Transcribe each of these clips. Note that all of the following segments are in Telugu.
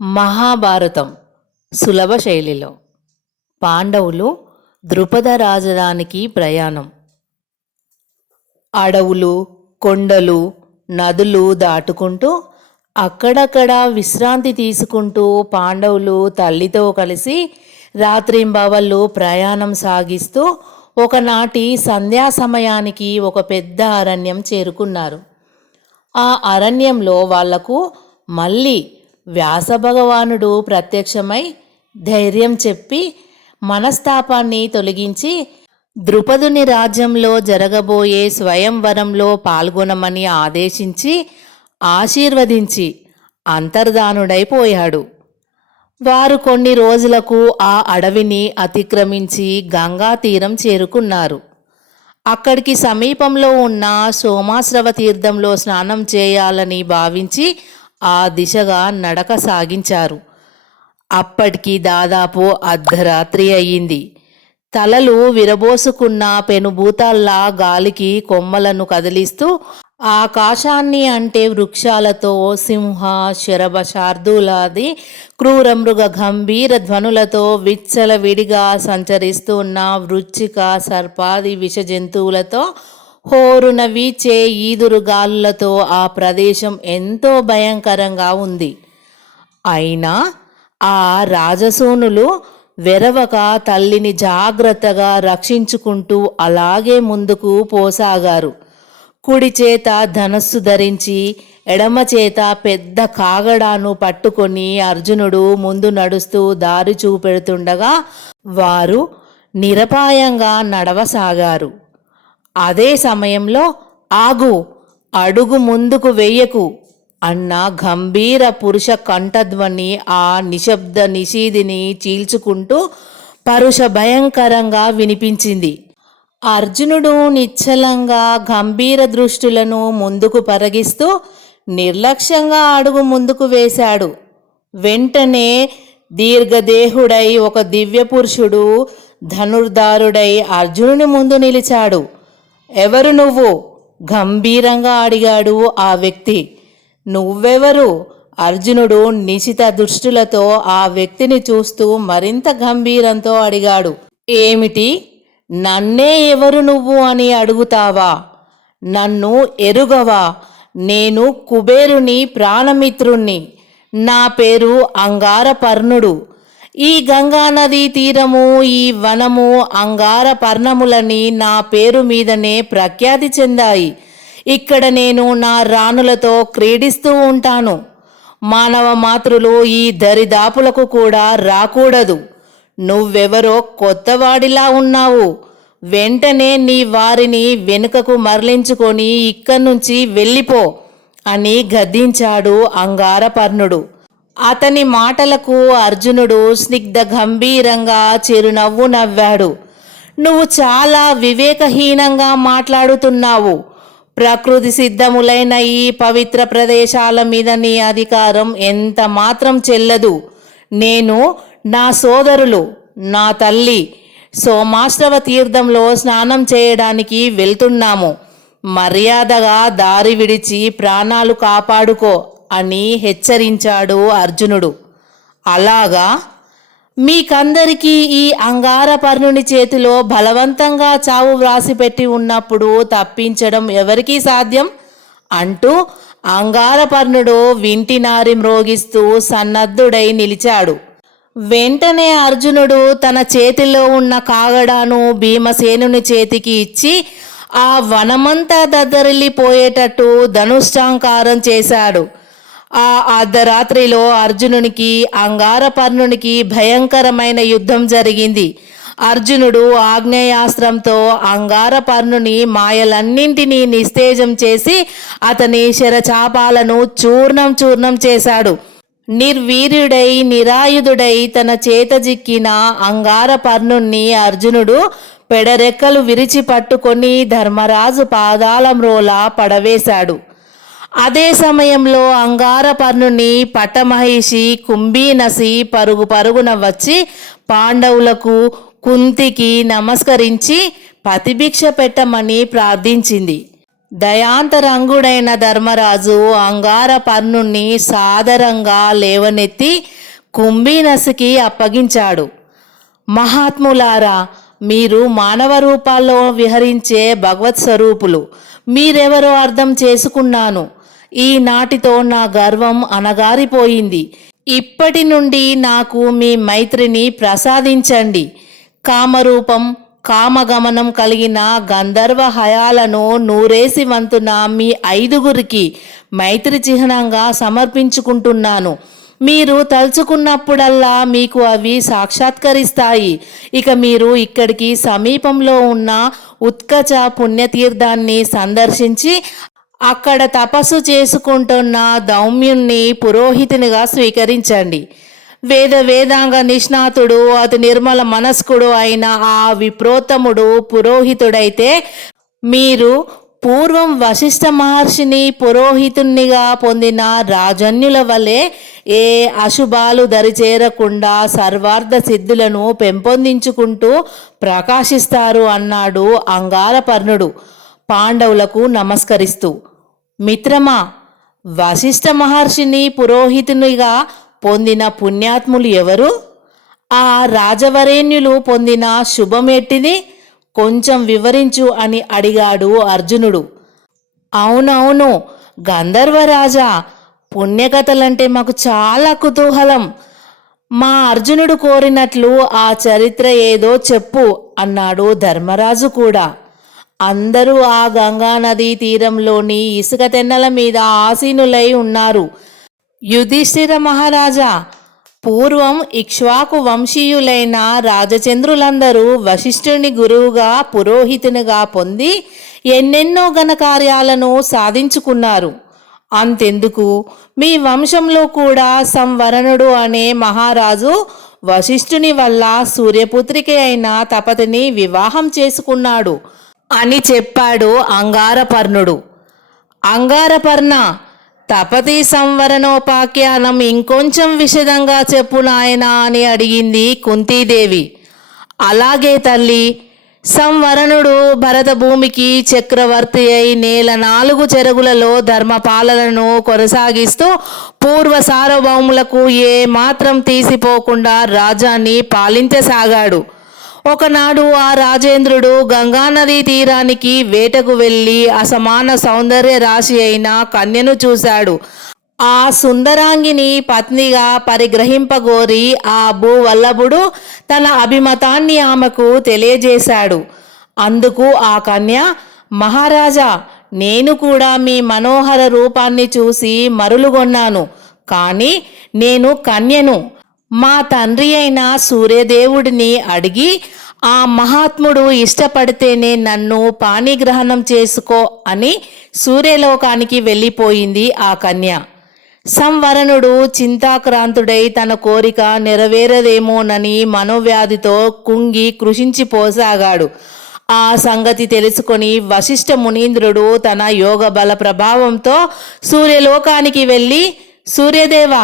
మహాభారతం సులభ శైలిలో పాండవులు ద్రుపద రాజధానికి ప్రయాణం. అడవులు, కొండలు, నదులు దాటుకుంటూ అక్కడక్కడ విశ్రాంతి తీసుకుంటూ పాండవులు తల్లితో కలిసి రాత్రింబవళ్ళు ప్రయాణం సాగిస్తూ ఒకనాటి సంధ్యా సమయానికి ఒక పెద్ద అరణ్యం చేరుకున్నారు. ఆ అరణ్యంలో వాళ్లకు మళ్ళీ వ్యాసభగవానుడు ప్రత్యక్షమై ధైర్యం చెప్పి మనస్తాపాన్ని తొలగించి ద్రుపదుని రాజ్యంలో జరగబోయే స్వయంవరంలో పాల్గొనమని ఆదేశించి ఆశీర్వదించి అంతర్ధానుడైపోయాడు. వారు కొన్ని రోజులకు ఆ అడవిని అతిక్రమించి గంగా తీరం చేరుకున్నారు. అక్కడికి సమీపంలో ఉన్న సోమాశ్రవ తీర్థంలో స్నానం చేయాలని భావించి ఆ దిశగా నడక సాగించారు. అప్పటికి దాదాపు అర్ధరాత్రి అయ్యింది. తలలు విరబోసుకున్న పెనుభూతాల్లా గాలికి కొమ్మలను కదిలిస్తూ ఆకాశాన్ని అంటే వృక్షాలతో సింహ శరభ శార్దూలాది క్రూర మృగ గంభీర ధ్వనులతో విచ్చలవిడిగా సంచరిస్తున్న వృచ్చిక సర్పాది విష జంతువులతో హోరున వీచే ఈదురుగాలులతో ఆ ప్రదేశం ఎంతో భయంకరంగా ఉంది. అయినా ఆ రాజసూనులు వెరవక తల్లిని జాగ్రత్తగా రక్షించుకుంటూ అలాగే ముందుకు పోసాగారు. కుడి చేత ధనస్సు ధరించి ఎడమ చేత పెద్ద కాగడాను పట్టుకొని అర్జునుడు ముందు నడుస్తూ దారి చూపెడుతుండగా వారు నిరపాయంగా నడవసాగారు. అదే సమయంలో ఆగు, అడుగు ముందుకు వెయ్యకు అన్న గంభీర పురుష కంఠధ్వని ఆ నిశ్శబ్ద నిశీదిని చీల్చుకుంటూ పరుష భయంకరంగా వినిపించింది. అర్జునుడు నిశ్చలంగా గంభీర దృష్టులను ముందుకు పరగిస్తూ నిర్లక్ష్యంగా అడుగు ముందుకు వేశాడు. వెంటనే దీర్ఘదేహుడై ఒక దివ్య పురుషుడు ధనుర్ధారుడై అర్జునుని ముందు నిలిచాడు. ఎవరు నువ్వు? గంభీరంగా అడిగాడు ఆ వ్యక్తి. నువ్వెవరు? అర్జునుడు నిశిత దృష్టిలతో ఆ వ్యక్తిని చూస్తూ మరింత గంభీరంతో అడిగాడు. ఏమిటి, నన్నే ఎవరు నువ్వు అని అడుగుతావా? నన్ను ఎరుగవా? నేను కుబేరుని ప్రాణమిత్రుణ్ణి. నా పేరు అంగారపర్ణుడు. ఈ గంగానదీ తీరము, ఈ వనము, అంగార పర్ణములని నా పేరు మీదనే ప్రఖ్యాతి చెందాయి. ఇక్కడ నేను నా రాణులతో క్రీడిస్తూ ఉంటాను. మానవ మాతృలు ఈ దరిదాపులకు కూడా రాకూడదు. నువ్వెవరో కొత్తవాడిలా ఉన్నావు. వెంటనే నీ వారిని వెనుకకు మరలించుకొని ఇక్కడి నుంచి వెళ్ళిపో అని గద్దించాడు అంగారపర్ణుడు. అతని మాటలకు అర్జునుడు స్నిగ్ధ గంభీరంగా చిరునవ్వు నవ్వాడు. నువ్వు చాలా వివేకహీనంగా మాట్లాడుతున్నావు. ప్రకృతి సిద్ధములైన ఈ పవిత్ర ప్రదేశాల మీద నీ అధికారం ఎంత మాత్రం చెల్లదు. నేను, నా సోదరులు, నా తల్లి సోమాశ్రవ తీర్థంలో స్నానం చేయడానికి వెళ్తున్నాము. మర్యాదగా దారి విడిచి ప్రాణాలు కాపాడుకో అని హెచ్చరించాడు అర్జునుడు. అలాగా? మీకందరికీ ఈ అంగారపర్ణుని చేతిలో బలవంతంగా చావు వ్రాసిపెట్టి ఉన్నప్పుడు తప్పించడం ఎవరికీ సాధ్యం అంటూ అంగారపర్ణుడు వింటినారి మ్రోగిస్తూ సన్నద్ధుడై నిలిచాడు. వెంటనే అర్జునుడు తన చేతిలో ఉన్న కాగడాను భీమసేనుని చేతికి ఇచ్చి ఆ వనమంతా దద్దరిల్లిపోయేటట్టు ధనుష్టాంకారం చేశాడు. ఆ అర్ధరాత్రిలో అర్జునునికి అంగారపర్ణునికి భయంకరమైన యుద్ధం జరిగింది. అర్జునుడు ఆగ్నేయాస్త్రంతో అంగారపర్ణుని మాయలన్నింటినీ నిస్తేజం చేసి అతని శరచాపాలను చూర్ణం చూర్ణం చేశాడు. నిర్వీర్యుడై నిరాయుధుడై తన చేత జిక్కిన అంగారపర్ణుణ్ణి అర్జునుడు పెడరెక్కలు విరిచి పట్టుకొని ధర్మరాజు పాదాల మ్రోలా పడవేశాడు. అదే సమయంలో అంగారపర్ణుని పట్టమహిషి కుంభీనసి పరుగు పరుగున వచ్చి పాండవులకు కుంతికి నమస్కరించి పతిభిక్ష పెట్టమని ప్రార్థించింది. దయాంతరంగుడైన ధర్మరాజు అంగారపర్ణుణ్ణి సాదరంగా లేవనెత్తి కుంభీనసుకి అప్పగించాడు. మహాత్ములారా, మీరు మానవ రూపాల్లో విహరించే భగవత్ స్వరూపులు. మీరెవరో అర్థం చేసుకున్నాను. ఈనాటితో నా గర్వం అణగారిపోయింది. ఇప్పటి నుండి నాకు మీ మైత్రిని ప్రసాదించండి. కామరూపం, కామగమనం కలిగిన గంధర్వ హయాలను నూరేసి వంతున మీ 5గురికి మైత్రి చిహ్నంగా సమర్పించుకుంటున్నాను. మీరు తలుచుకున్నప్పుడల్లా మీకు అవి సాక్షాత్కరిస్తాయి. ఇక మీరు ఇక్కడికి సమీపంలో ఉన్న ఉత్కచ పుణ్యతీర్థాన్ని సందర్శించి అక్కడ తపస్సు చేసుకుంటున్న దౌమ్యుణ్ణి పురోహితునిగా స్వీకరించండి. వేదాంగ నిష్ణాతుడు, అతి నిర్మల మనస్కుడు అయిన ఆ విప్రోత్తముడు పురోహితుడైతే, మీరు పూర్వం వశిష్ఠ మహర్షిని పురోహితునిగా పొందిన రాజన్యుల వలె ఏ అశుభాలు దరిచేరకుండా సర్వార్థ సిద్ధులను పెంపొందించుకుంటూ ప్రకాశిస్తారు అన్నాడు అంగారపర్ణుడు పాండవులకు నమస్కరిస్తూ. మిత్రమా, వశిష్ఠ మహర్షిని పురోహితునిగా పొందిన పుణ్యాత్ములు ఎవరు? ఆ రాజవరేణ్యులు పొందిన శుభమేట్టిది? కొంచెం వివరించు అని అడిగాడు అర్జునుడు. అవునవును గంధర్వరాజా, పుణ్యకథలంటే మాకు చాలా కుతూహలం. మా అర్జునుడు కోరినట్లు ఆ చరిత్ర ఏదో చెప్పు అన్నాడు ధర్మరాజు కూడా. అందరూ ఆ గంగానదీ తీరంలోని ఇసుక తెన్నెల మీద ఆసీనులై ఉన్నారు. యుధిష్ఠిర మహారాజా, పూర్వం ఇక్ష్వాకు వంశీయులైన రాజచంద్రులందరూ వశిష్ఠుని గురువుగా పురోహితునిగా పొంది ఎన్నెన్నో ఘనకార్యాలను సాధించుకున్నారు. అంతెందుకు, మీ వంశంలో కూడా సంవరణుడు అనే మహారాజు వశిష్ఠుని వల్ల సూర్యపుత్రిక అయిన తపతిని వివాహం చేసుకున్నాడు అని చెప్పాడు అంగారపర్ణుడు. అంగారపర్ణ, తపతి సంవరణోపాఖ్యానం ఇంకొంచెం విశదంగా చెప్పు నాయనా అని అడిగింది కుంతీదేవి. అలాగే తల్లి. సంవరణుడు భరత భూమికి చక్రవర్తి అయి నేల 4 చెరుగులలో ధర్మపాలనను కొనసాగిస్తూ పూర్వ సార్వభౌములకు ఏ మాత్రం తీసిపోకుండా రాజ్యాన్ని పాలించసాగాడు. ఒకనాడు ఆ రాజేంద్రుడు గంగానదీ తీరానికి వేటకు వెళ్ళి అసమాన సౌందర్య రాశి అయిన కన్యను చూశాడు. ఆ సుందరాంగిని పత్నిగా పరిగ్రహింపగోరి ఆ భూవల్లభుడు తన అభిమతాన్ని ఆమెకు తెలియజేశాడు. అందుకు ఆ కన్య, మహారాజా, నేను కూడా మీ మనోహర రూపాన్ని చూసి మరులుగొన్నాను. కానీ నేను కన్యను. మా తండ్రి అయిన సూర్యదేవుడిని అడిగి ఆ మహాత్ముడు ఇష్టపడితేనే నన్ను పాణిగ్రహణం చేసుకో అని సూర్యలోకానికి వెళ్ళిపోయింది ఆ కన్య. సంవరణుడు చింతాక్రాంతుడై తన కోరిక నెరవేరదేమోనని మనోవ్యాధితో కుంగి కృషించిపోసాగాడు. ఆ సంగతి తెలుసుకొని వశిష్ఠ మునీంద్రుడు తన యోగ బల ప్రభావంతో సూర్యలోకానికి వెళ్ళి, సూర్యదేవా,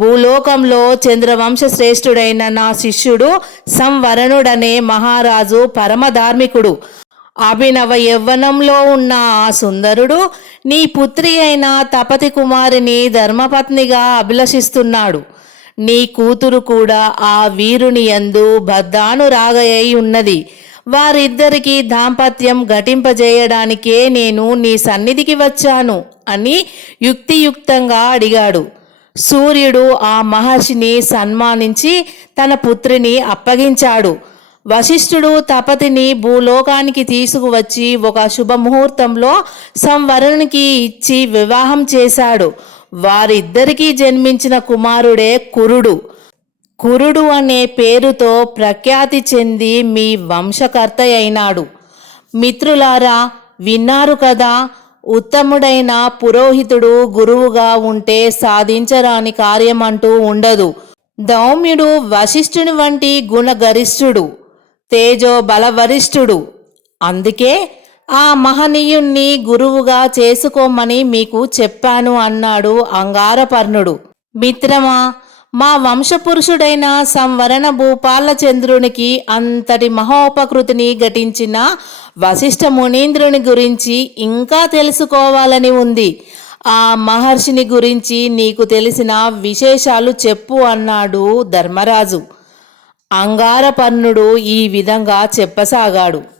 భూలోకంలో చంద్రవంశ శ్రేష్ఠుడైన నా శిష్యుడు సంవరణుడనే మహారాజు పరమధార్మికుడు. అభినవ యవ్వనంలో ఉన్న ఆ సుందరుడు నీ పుత్రి అయిన తపతి కుమారిని ధర్మపత్నిగా అభిలషిస్తున్నాడు. నీ కూతురు కూడా ఆ వీరుని యందు బద్ధానురాగయై ఉన్నది. వారిద్దరికీ దాంపత్యం ఘటింపజేయడానికే నేను నీ సన్నిధికి వచ్చాను అని యుక్తియుక్తంగా అడిగాడు. సూర్యుడు ఆ మహర్షిని సన్మానించి తన పుత్రిని అప్పగించాడు. వశిష్ఠుడు తపతిని భూలోకానికి తీసుకువచ్చి ఒక శుభముహూర్తంలో సంవరణునికి ఇచ్చి వివాహం చేశాడు. వారిద్దరికీ జన్మించిన కుమారుడే కురుడు. కురుడు అనే పేరుతో ప్రఖ్యాతి చెంది మీ వంశకర్త అయినాడు. మిత్రులారా, విన్నారు కదా, ఉత్తముడైన పురోహితుడు గురువుగా ఉంటే సాధించరాని కార్యమంటూ ఉండదు. దౌమ్యుడు వశిష్ఠుని వంటి గుణగరిష్ఠుడు, తేజో బలవరిష్ఠుడు. అందుకే ఆ మహనీయుణ్ణి గురువుగా చేసుకోమని మీకు చెప్పాను అన్నాడు అంగారపర్ణుడు. మిత్రమా, మా వంశపురుషుడైన సంవరణ భూపాలచంద్రునికి అంతటి మహోపకృతిని ఘటించిన వశిష్ఠ మునీంద్రుని గురించి ఇంకా తెలుసుకోవాలని ఉంది. ఆ మహర్షిని గురించి నీకు తెలిసిన విశేషాలు చెప్పు అన్నాడు ధర్మరాజు. అంగారపర్ణుడు ఈ విధంగా చెప్పసాగాడు.